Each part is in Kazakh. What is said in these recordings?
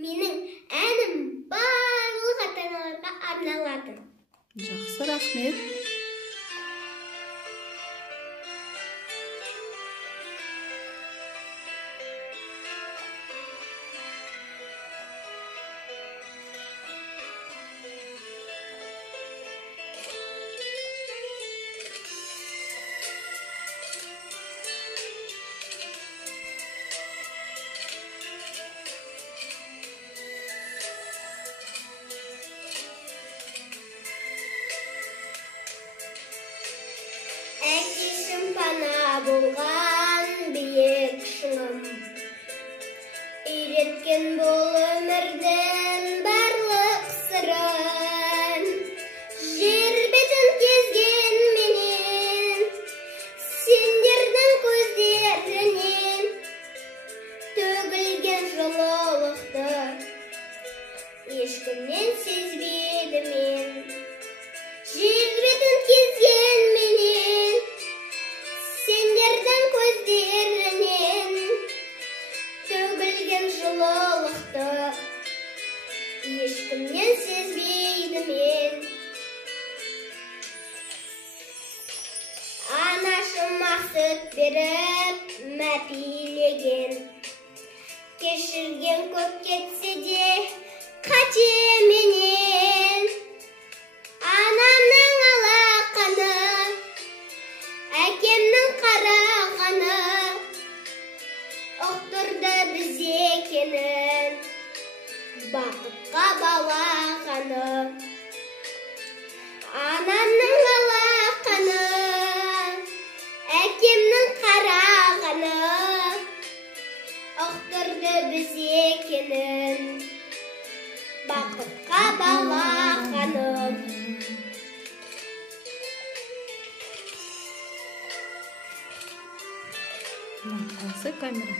Менің әнім барлық ата-аналарға арналады. Жақсы, рахмет. Әкешім пана болған биік шыңым, үйреткен бұл өмірдің барлық сырын. Жер бетін кезген менен, сендердің көздерінен төгілген жылулықты ешкімнен сезбедім мен. Жер бетін кезген менен, сендердің көздерінен төгілген жылулықты ешкімнен сезбейді мен. Анашым ақ сүт беріп мәпелеген, кешірген көп кетсе де қате менен. Анамның алақаны, әкемнің қарағаны ұқтырды біз екенін, бақытқа балағаны. Анамның алақаны, әкемнің қарағаны ұқтырды біз екенін, бақытқа балағаны. Жақсы, камера.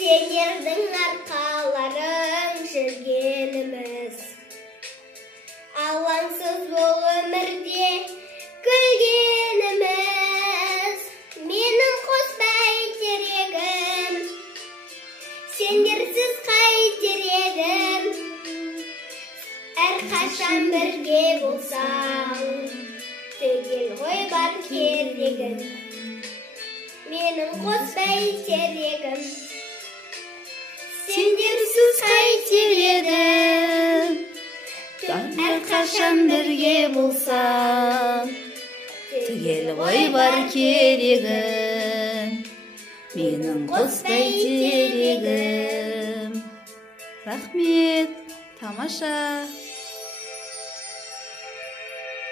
Сендердің арқаларың жүргеніміз, алаңсыз бұл өмірде күлгеніміз. Менің қос бәйтерегім, сендерсіз қайтер едім. Әрқашан бірге болсаң, түгел ғой бар керегім. Менің қос бәйтерегім, сендерсіз қайтер едім. Әрқашан бірге болсам, түгел ғой бар керегім. Менің қос бәйтерегім. Рахмет, тамаша.